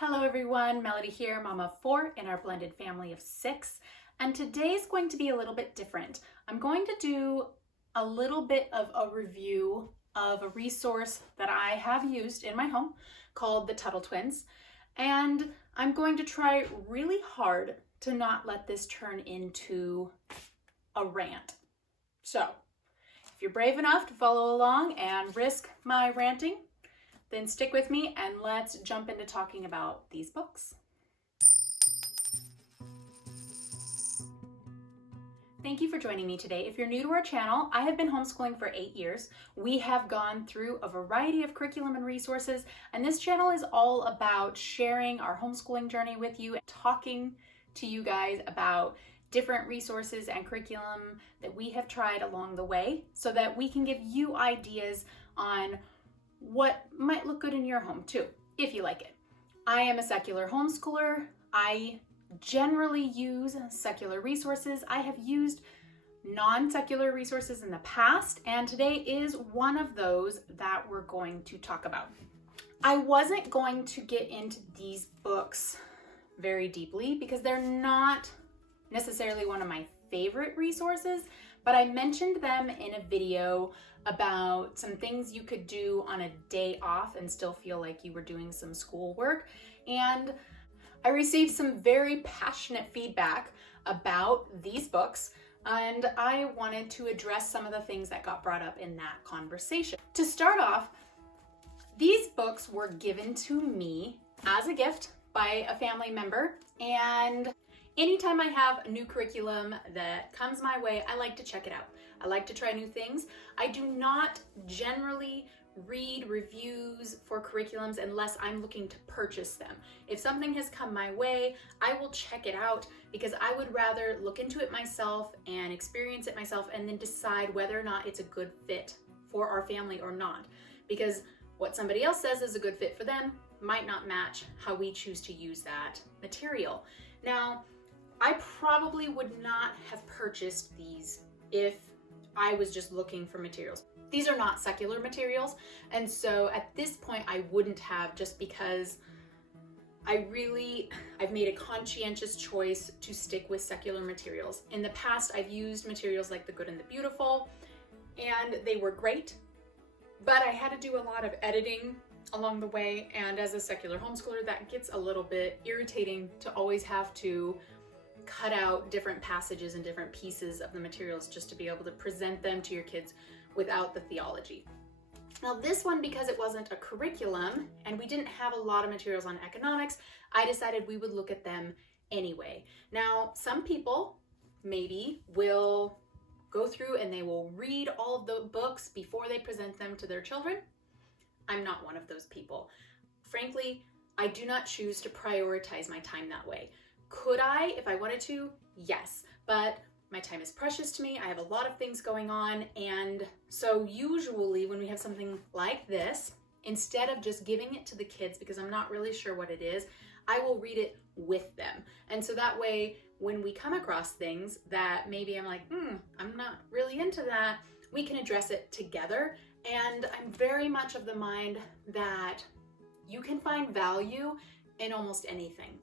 Hello everyone, Melody here, mama of 4 in our blended family of 6, and today's going to be a little bit different. I'm going to do a little bit of a review of a resource that I have used in my home called the Tuttle Twins, and I'm going to try really hard to not let this turn into a rant. So, if you're brave enough to follow along and risk my ranting, then stick with me and let's jump into talking about these books. Thank you for joining me today. If you're new to our channel, I have been homeschooling for 8 years. We have gone through a variety of curriculum and resources, and this channel is all about sharing our homeschooling journey with you, talking to you guys about different resources and curriculum that we have tried along the way so that we can give you ideas on what might look good in your home too, if you like it. I am a secular homeschooler. I generally use secular resources. I have used non-secular resources in the past, and today is one of those that we're going to talk about. I wasn't going to get into these books very deeply because they're not necessarily one of my favorite resources, but I mentioned them in a video about some things you could do on a day off and still feel like you were doing some schoolwork. And I received some very passionate feedback about these books, and I wanted to address some of the things that got brought up in that conversation. To start off, these books were given to me as a gift by a family member, and anytime I have a new curriculum that comes my way, I like to check it out. I like to try new things. I do not generally read reviews for curriculums unless I'm looking to purchase them. If something has come my way, I will check it out because I would rather look into it myself and experience it myself and then decide whether or not it's a good fit for our family or not. Because what somebody else says is a good fit for them might not match how we choose to use that material. Now, I probably would not have purchased these if I was just looking for materials. These are not secular materials, and so at this point I wouldn't have, just because I've made a conscientious choice to stick with secular materials. In the past, I've used materials like The Good and the Beautiful, and they were great, but I had to do a lot of editing along the way, and as a secular homeschooler, that gets a little bit irritating to always have to cut out different passages and different pieces of the materials just to be able to present them to your kids without the theology. Now this one, because it wasn't a curriculum and we didn't have a lot of materials on economics, I decided we would look at them anyway. Now, some people maybe will go through and they will read all of the books before they present them to their children. I'm not one of those people. Frankly, I do not choose to prioritize my time that way. Could I, if I wanted to? Yes, but my time is precious to me. I have a lot of things going on, and so usually when we have something like this, instead of just giving it to the kids because I'm not really sure what it is, I will read it with them. And so that way, when we come across things that maybe I'm like, I'm not really into that, we can address it together. And I'm very much of the mind that you can find value in almost anything.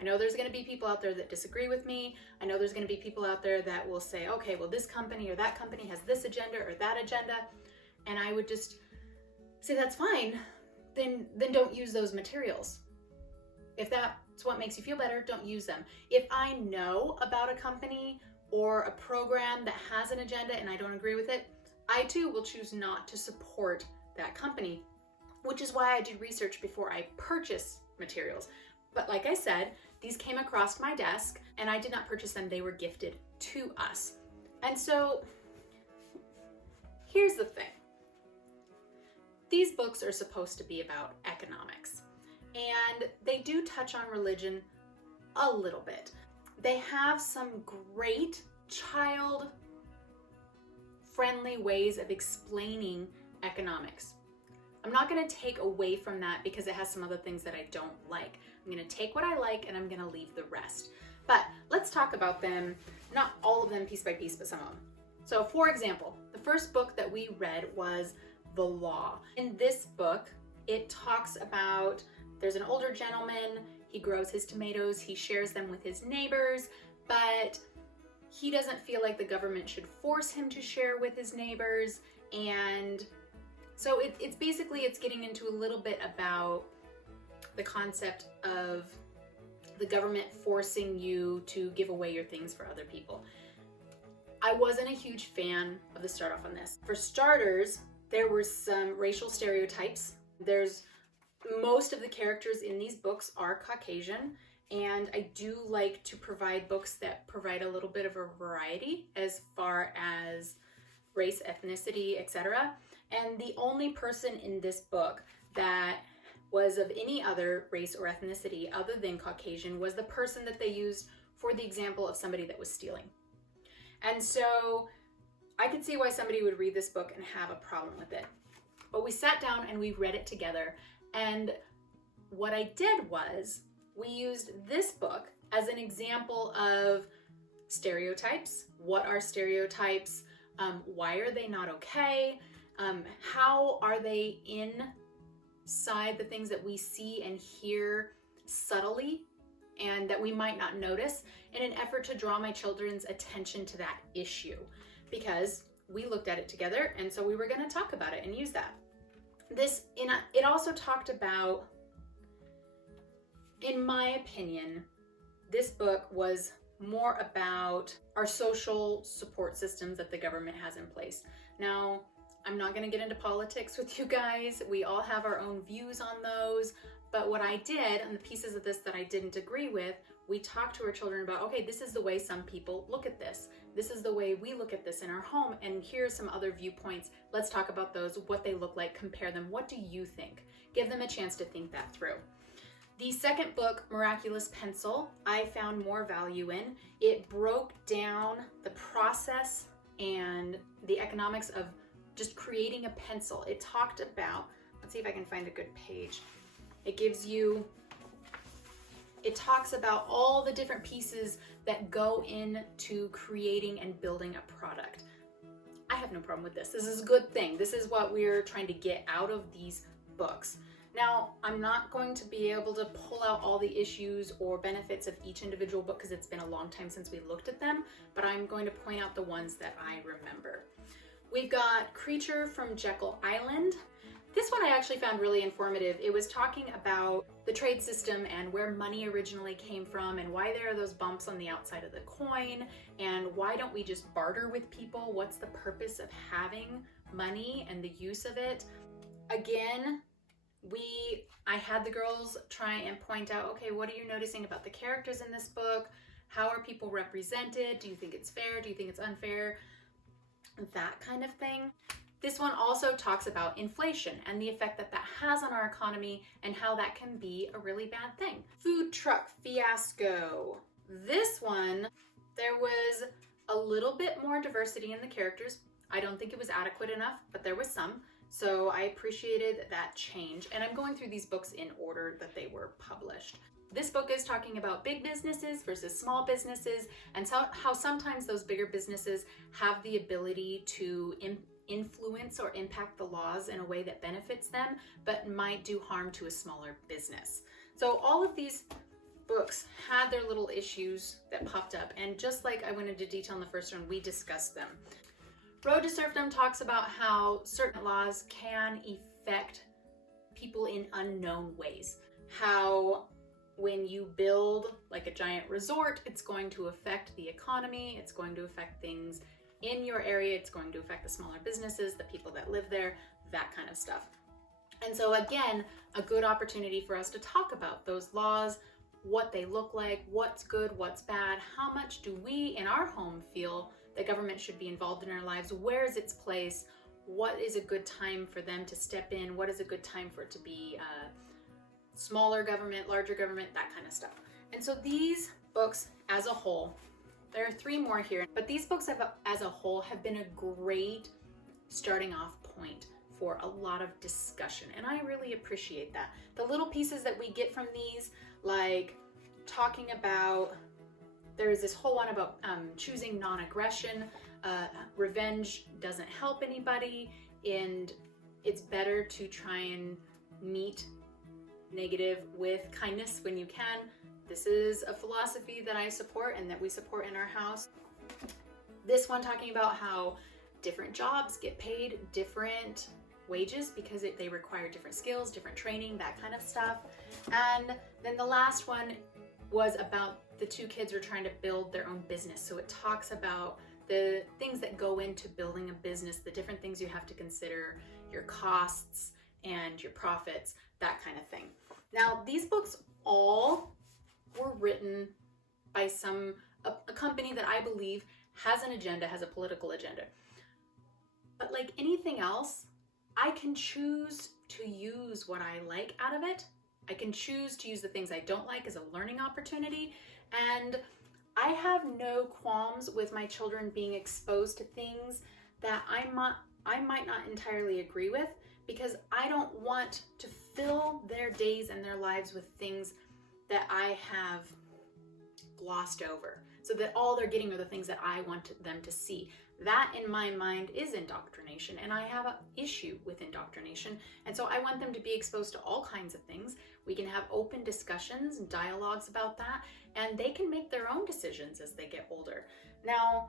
I know there's going to be people out there that disagree with me. I know there's going to be people out there that will say, okay, well, this company or that company has this agenda or that agenda. And I would just say, that's fine. Then don't use those materials. If that's what makes you feel better, don't use them. If I know about a company or a program that has an agenda and I don't agree with it, I too will choose not to support that company, which is why I do research before I purchase materials. But like I said, these came across my desk and I did not purchase them. They were gifted to us. And so here's the thing. These books are supposed to be about economics, and they do touch on religion a little bit. They have some great child-friendly ways of explaining economics. I'm not going to take away from that because it has some other things that I don't like. I'm going to take what I like and I'm going to leave the rest. But let's talk about them, not all of them piece by piece, but some of them. So for example, the first book that we read was The Law. In this book, it talks about there's an older gentleman, he grows his tomatoes, he shares them with his neighbors, but he doesn't feel like the government should force him to share with his neighbors. And so it's basically, it's getting into a little bit about the concept of the government forcing you to give away your things for other people. I wasn't a huge fan of the start off on this. For starters, there were some racial stereotypes. Most of the characters in these books are Caucasian, and I do like to provide books that provide a little bit of a variety as far as race, ethnicity, etc. And the only person in this book that was of any other race or ethnicity other than Caucasian was the person that they used for the example of somebody that was stealing. And so I could see why somebody would read this book and have a problem with it. But we sat down and we read it together. And what I did was we used this book as an example of stereotypes. What are stereotypes? Why are they not okay? How are they inside the things that we see and hear subtly and that we might not notice, in an effort to draw my children's attention to that issue, because we looked at it together, and so we were going to talk about it and use that. It also talked about, in my opinion, this book was more about our social support systems that the government has in place. Now, I'm not going to get into politics with you guys. We all have our own views on those. But what I did, and the pieces of this that I didn't agree with, we talked to our children about, okay, this is the way some people look at this. This is the way we look at this in our home. And here are some other viewpoints. Let's talk about those, what they look like, compare them. What do you think? Give them a chance to think that through. The second book, Miraculous Pencil, I found more value in. It broke down the process and the economics of just creating a pencil. It talked about, let's see if I can find a good page. It talks about all the different pieces that go into creating and building a product. I have no problem with this. This is a good thing. This is what we're trying to get out of these books. Now, I'm not going to be able to pull out all the issues or benefits of each individual book because it's been a long time since we looked at them, but I'm going to point out the ones that I remember. We've got Creature from Jekyll Island. This one I actually found really informative. It was talking about the trade system and where money originally came from and why there are those bumps on the outside of the coin and why don't we just barter with people? What's the purpose of having money and the use of it? Again, I had the girls try and point out, okay, what are you noticing about the characters in this book? How are people represented? Do you think it's fair? Do you think it's unfair? That kind of thing. This one also talks about inflation and the effect that that has on our economy and how that can be a really bad thing. Food truck fiasco. This one, there was a little bit more diversity in the characters. I don't think it was adequate enough, but there was some. So I appreciated that change. And I'm going through these books in order that they were published. This book is talking about big businesses versus small businesses and how sometimes those bigger businesses have the ability to influence or impact the laws in a way that benefits them, but might do harm to a smaller business. So all of these books had their little issues that popped up. And just like I went into detail in the first one, we discussed them. Road to Serfdom talks about how certain laws can affect people in unknown ways. How when you build like a giant resort, it's going to affect the economy, it's going to affect things in your area, it's going to affect the smaller businesses, the people that live there, that kind of stuff. And so again, a good opportunity for us to talk about those laws, what they look like, what's good, what's bad, how much do we in our home feel the government should be involved in our lives, where is its place, what is a good time for them to step in, what is a good time for it to be smaller government, larger government, that kind of stuff. And so these books as a whole, there are 3 more here, but these books as a whole have been a great starting off point for a lot of discussion, and I really appreciate that. The little pieces that we get from these, like talking about, there's this whole one about choosing non-aggression, revenge doesn't help anybody, and it's better to try and meet negative with kindness when you can. This is a philosophy that I support and that we support in our house. This one talking about how different jobs get paid different wages because they require different skills, different training, that kind of stuff. And then the last one was about the two kids were trying to build their own business. So it talks about the things that go into building a business, the different things you have to consider, your costs and your profits, that kind of thing. Now, these books all were written by a company that I believe has an agenda, has a political agenda. But like anything else, I can choose to use what I like out of it. I can choose to use the things I don't like as a learning opportunity. And I have no qualms with my children being exposed to things that I might not entirely agree with, because I don't want to fill their days and their lives with things that I have glossed over, so that all they're getting are the things that I want them to see. That, in my mind, is indoctrination, and I have an issue with indoctrination. And so I want them to be exposed to all kinds of things. We can have open discussions and dialogues about that, and they can make their own decisions as they get older. Now,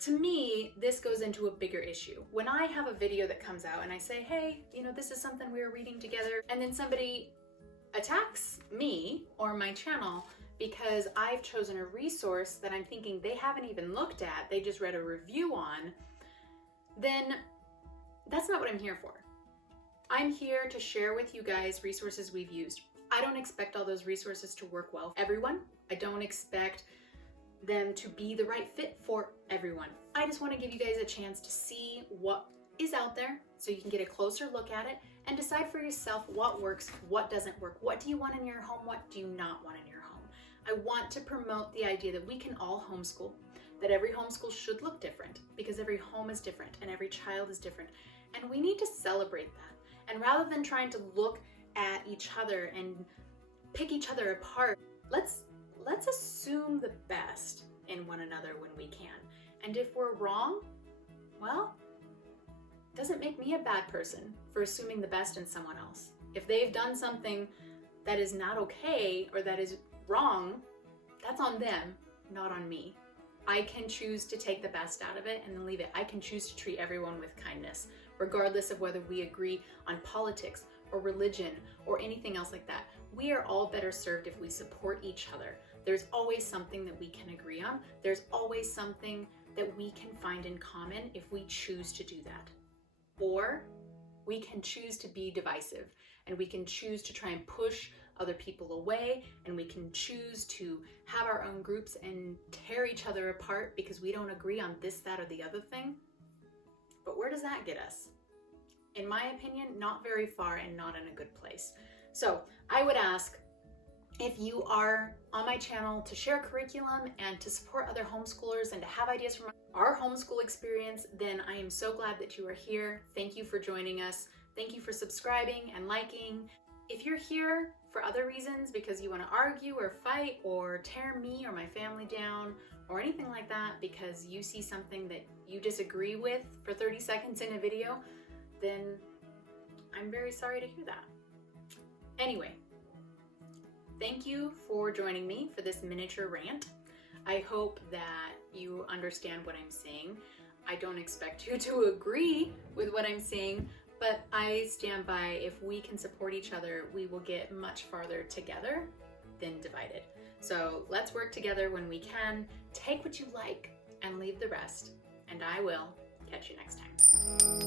to me, this goes into a bigger issue. When I have a video that comes out and I say, hey, this is something we were reading together, and then somebody attacks me or my channel because I've chosen a resource that I'm thinking they haven't even looked at, they just read a review on, then that's not what I'm here for. I'm here to share with you guys resources we've used. I don't expect all those resources to work well for everyone. I don't expect them to be the right fit for everyone. I just want to give you guys a chance to see what is out there so you can get a closer look at it and decide for yourself what works, what doesn't work, what do you want in your home, what do you not want in your home. I want to promote the idea that we can all homeschool, that every homeschool should look different because every home is different and every child is different. And we need to celebrate that. And rather than trying to look at each other and pick each other apart, let's assume the best in one another when we can. And if we're wrong, well, it doesn't make me a bad person for assuming the best in someone else. If they've done something that is not okay or that is wrong, that's on them, not on me. I can choose to take the best out of it and then leave it. I can choose to treat everyone with kindness, regardless of whether we agree on politics or religion or anything else like that. We are all better served if we support each other. There's always something that we can agree on. There's always something that we can find in common if we choose to do that. Or we can choose to be divisive, and we can choose to try and push other people away, and we can choose to have our own groups and tear each other apart because we don't agree on this, that, or the other thing. But where does that get us? In my opinion, not very far and not in a good place. So I would ask, if you are on my channel to share curriculum and to support other homeschoolers and to have ideas from our homeschool experience, then I am so glad that you are here. Thank you for joining us. Thank you for subscribing and liking. If you're here for other reasons, because you want to argue or fight or tear me or my family down or anything like that because you see something that you disagree with for 30 seconds in a video, then I'm very sorry to hear that. Anyway, thank you for joining me for this miniature rant. I hope that you understand what I'm saying. I don't expect you to agree with what I'm saying, but I stand by, if we can support each other, we will get much farther together than divided. So let's work together when we can. Take what you like and leave the rest. And I will catch you next time.